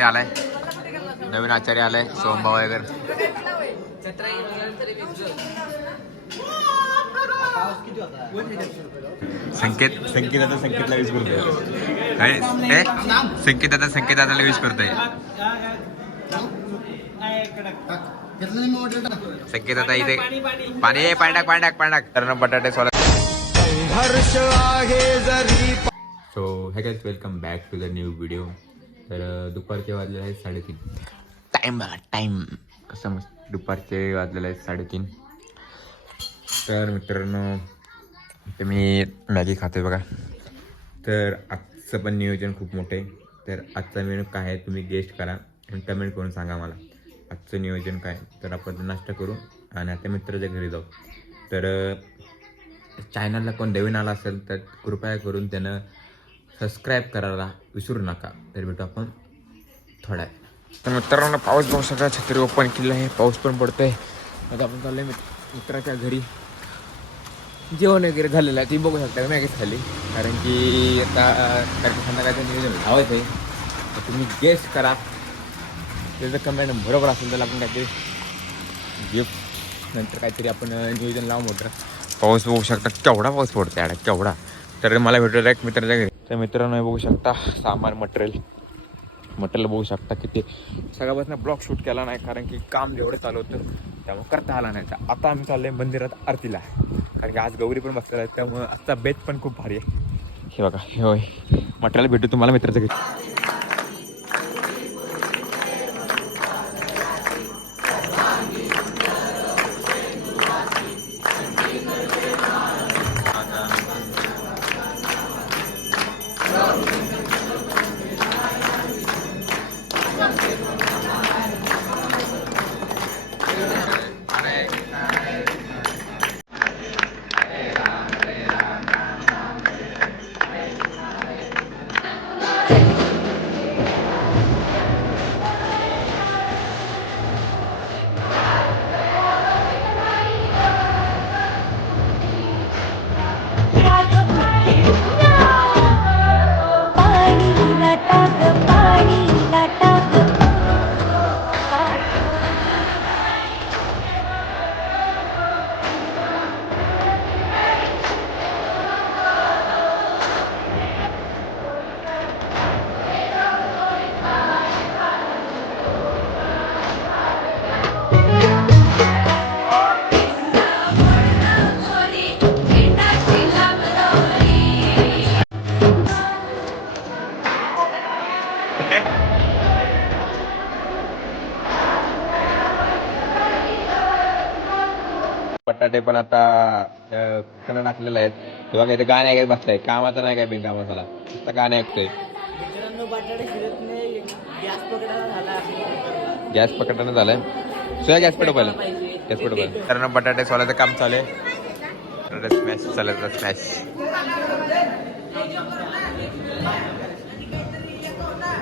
आचार्य आलाय, नवीन आचार्य आलाय सोमभाव वगैरे. संकेत आता संकेतला यूज करतोय. संकेत आता यूज करतोय. संकेत आता इथे पाणी टाक. तर बटाटे सोला. So hey guys, welcome back to the new video. तर दुपारचे वाजलेले आहेत 3:30. टाइम कसं मस्त. दुपारचे वाजलेले आहेत 3:30. तर मित्रांनो, तर मी मॅगी खातोय बघा. तर आजचं पण नियोजन खूप मोठं आहे. तर आजचा मेनू काय आहे तुम्ही गेस्ट करा आणि कमेंट करून सांगा मला आजचं नियोजन काय. तर आपण नाश्ता करू आणि आता मित्राच्या घरी जाऊ. तर चॅनलला कोण नवीन आला असेल तर कृपया करून त्यानं सबस्क्राईब करायला विसरू नका. तर भेटू आपण थोडा. तर मित्रांनो, पाऊस बघू सगळा, छत्री ओपन केलं आहे, पाऊस पण पडतोय. आता आपण चाललोय मित्राच्या घरी. जेवण वगैरे झालेलं आहे, ती बघू शकता मॅगीच खाली. कारण की आता संध्याकाळचं नियोजन लावायचं आहे. तर तुम्ही गेस्ट करा, त्याचं कमेंट बरोबर असेल तर आपण काहीतरी गिफ्ट नंतर काहीतरी आपण नियोजन लावू मोठं. पाऊस बघू शकता केवढा पाऊस पडतो याडा, केवढा. तर मला भेटलं एक मित्राच्या घरी. तर मित्रांनो बघू शकता सामान मटेरियल बघू शकता की ते सगळ्यापासून ब्लॉग शूट केला नाही कारण की काम जेवढं चालू होतं त्यामुळे करता आला नाही. तर आता आम्ही चाललो आहे मंदिरात आरतीला, कारण की आज गौरी पण बसलेला आहे. त्यामुळे आजचा बेत पण खूप भारी आहे. हे बघा, हे होय मटेरियल भेटू तुम्हाला मित्राच्या घरी. बटाटे पण आता कणं टाकलेले आहेत. तेव्हा काही ते गाणे ऐकत बसलाय, कामाचा नाही काय बिन कामाचा, नुसतं गाणे ऐकतोय. गॅस पकडणं झालंय. सोया गॅस पेटव पहिलं. तर बटाटे सोलायचं काम चालू आहे. स्मॅश चालायचं, स्मॅश.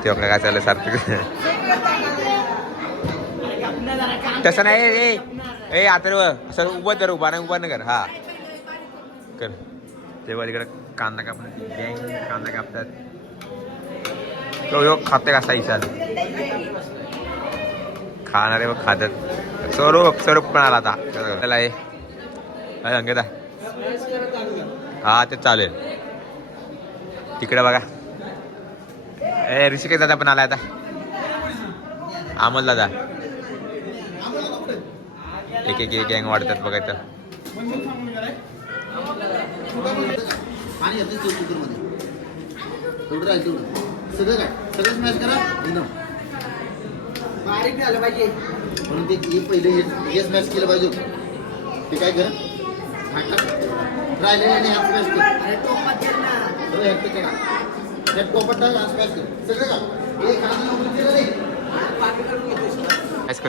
तेव्हा काय चाललं सारखं तसं नाही. ए आता असं उभं नाही कर. हा कर. तेव्हा तिकडे कांदा कापतात. तो खाते कसा इशाल खाणारे मग खातात. स्वरूप पण आला आता त्याला. अंकिता हा ते चालेल. तिकडे बघा ऋषिकेश दादा पण आला आता. अमोल दादा एक गँग वाढतात बघायचं. सगळं स्मॅश करा एकदम बारीक झालं पाहिजे. म्हणून ते पहिले हे स्मॅश केलं पाहिजे. ते काय करा राहिलेलं नाही स्मॅश कर. टोपट स्मॅश कर सगळं का.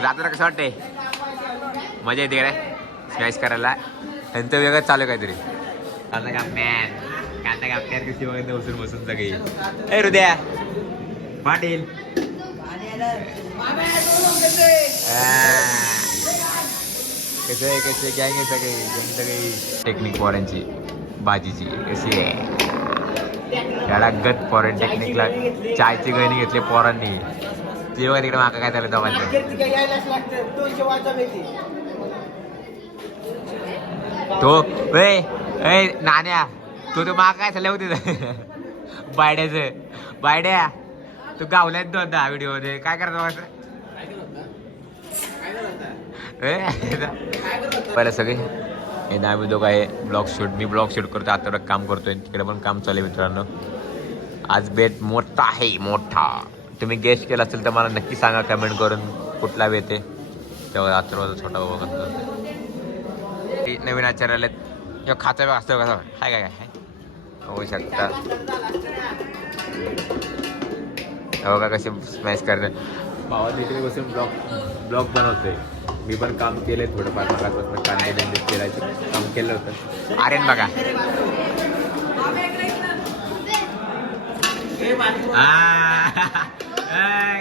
आता कसं वाटतंय, मजा येते काय स्मॅश करायला. त्यांचं वेगळं चालू काहीतरी. कांदा कापण्यात कशी बघायचं बसून सगळी. ए हृदया पाटील कसे गँग आहे सगळी टेक्निक पोरांची भाजीची कशी आहे. त्याला गत पोरांनी टेक्निकला चायची गणी घेतली पोरांनी. बघा तिकडे माका काय झालं दोघांचं. यायलाच लागतं 200 वाजता तो नाण्या तो माका काय झालं होते बायड्या तू गावलाय दोनदा व्हिडिओ मध्ये काय करतो असं पहिलं सगळे हे ना आम्ही दोघं आहे मी ब्लॉग शूट करतो आता काम करतोय तिकडे पण काम चालू आहे मित्रांनो. आज बेट मोठा आहे मोठा. तुम्ही गेस्ट केला असेल तर मला नक्की सांगा कमेंट करून कुठला बेत आहे. तेव्हा आतरवाजा छोटा बाबा करतो नवीन आचार्याला किंवा खाचा वेळ असतो कसा काय काय काय होऊ शकता बघा कसे स्मॅश करणे भावा तिकडे बसून ब्लॉग बनवतोय. मी पण काम केलंय थोडंफार मागासपासून कांदे बिंदे केलायचं काम केलं होतं. आर्यन बघा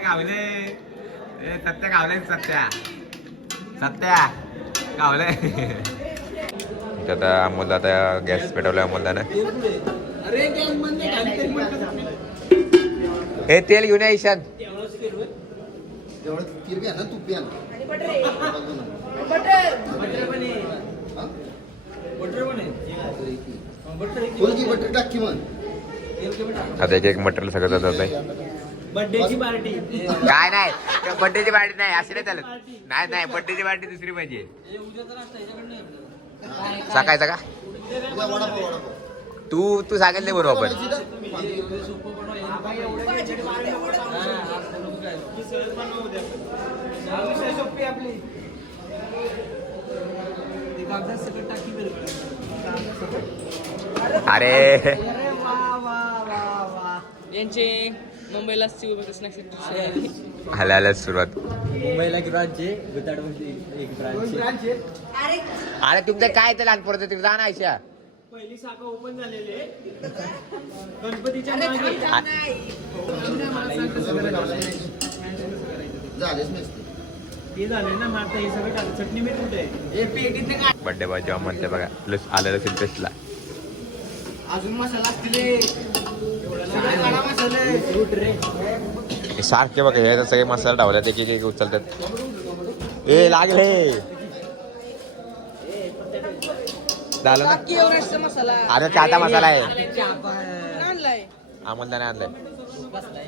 गावले सत्या गावले सत्या गावले. आता अमोल आता गॅस पेटवलाय अमोलदानं. हे तेल घेऊन या ईशान. आता एक मटेरियल सगळं जात आहे. बर्थडेची पार्टी काय नाही बर्थडेची पार्टी नाही अशी नाही चालत. नाही बर्थडेची पार्टी दुसरी पाहिजे. सकाळचा का तू सांगेल नाही बरोबर आपण अरे यांचे मुंबईला हलायला सुरुवात मुंबईला एक ब्रांच आहे गुताडमध्ये एक ब्रांच आहे. अरे तुमचं काय तर लहान पडतं तिकडे जा ना आयशा. पहिली शाखा ओपन झालेली आहे गणपतीच्या ते झाले ना मग आता हे सगळं टाकलं. चटणी मीठ कुठे बड्डे बॉय जेव्हा म्हणते बघा प्लस आलेलं असेल टेस्टला अजून मसाला असतील सारखे बघा हे सगळे मसाला डावल्यात एक एक उचलतात. ए लागले झालं ना. मसाला अरे चहाचा मसाला आहे आणलाय अमोलदाने आणलाय.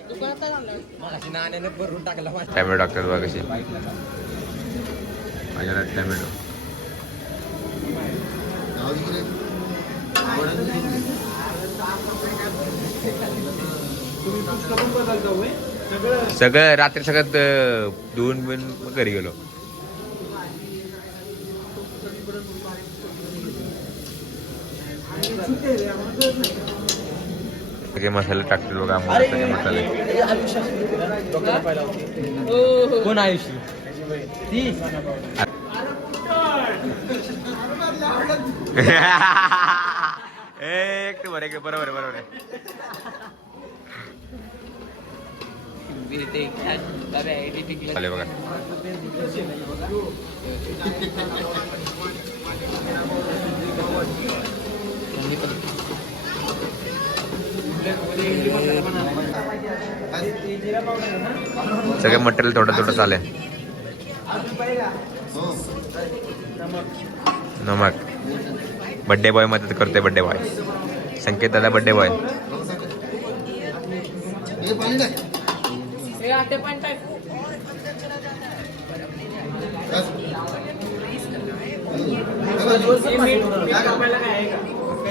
दुकानात आणलाय. टॅमॅटो टाकतात बघा कशी माझ्या टॅमॅटो सगळं रात्री सगळं धुवून बिन घरी गेलो. सगळे मसाले टाकतात बघा सगळे मसाले. कोण आयुष्य एक बरोबर आहे. चालेल बघा सगळे मटेरियल थोडं चालेल. नमक बड्डे बॉय मदत करतोय. बड्डे बॉय संकेत दादा बड्डे बॉय.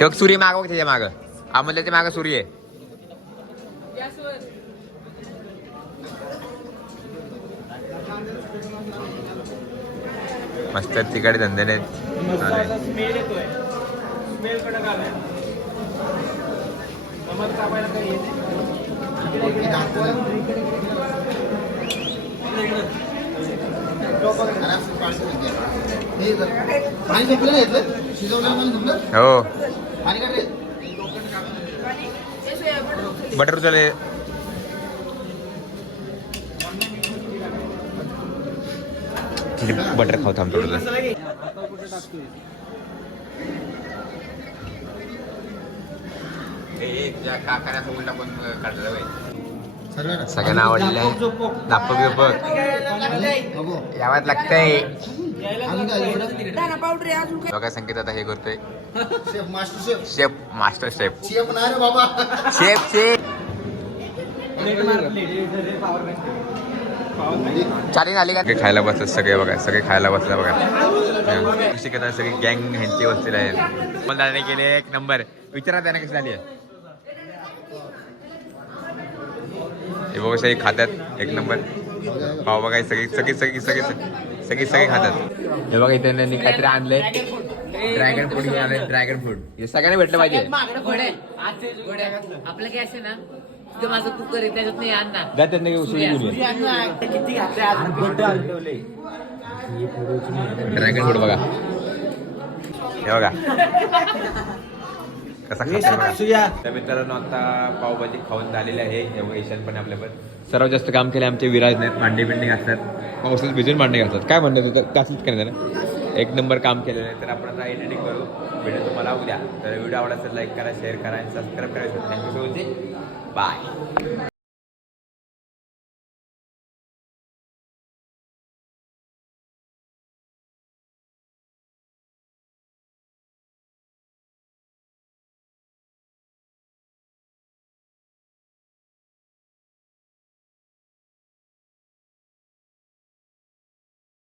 तो सूर्य माग बघ त्याच्या माग अमोल्याच्या माग सूर्य आहे. मस्त तिकडे धंदे हो बटर चले बटर खाऊ थांबतो तुला. काकाऱ्याचा उलटा पण काढला सगळ्यांना आवडलेलं आहे दाप बिप यावात लागतंय बघा संकेत आता हे करतोय शेफ मास्टर शेफ शेफ चालेल आले का खायला बसतात सगळे बघा सगळे खायला बसला बघा शिकत सगळी गँग ह्यांची वस्तीला आहेत पण दादाने केले एक नंबर विचारा त्यांना कशी झाली आहे हे बघा सगळी खातात एक नंबर पाव बघा सगळी खातात हे बघा इथे त्यांनी काहीतरी आणलंय ड्रॅगन फ्रूट घेऊन आलंय ड्रॅगन फ्रूट हे सगळ्यांना भेटलं पाहिजे आपलं गॅस आहे ना तिथं माझं कुकर आहे त्याच्यात नाही आणणार जा त्यांना उशिरी घेऊन ड्रॅगन फ्रूट बघा हे बघा कसा खातो बघा त्या मित्रांनो आता पावभाजी खाऊन झालेली आहे ईशान पण आपल्याबरोबर सर्वात जास्त काम केले आमचे विराज नाहीत भांडी बिंडी घासतात पावसात भिजून भांडी घासतात काय म्हणतात तर त्याचंच करणार एक नंबर काम केलेलं आहे तर आपण आता एडिटिंग करू व्हिडिओ तुम्हाला उद्या तर व्हिडिओ आवडला असेल लाईक करा शेअर करा आणि सबस्क्राईब करायचं थँक्यू सो मच बाय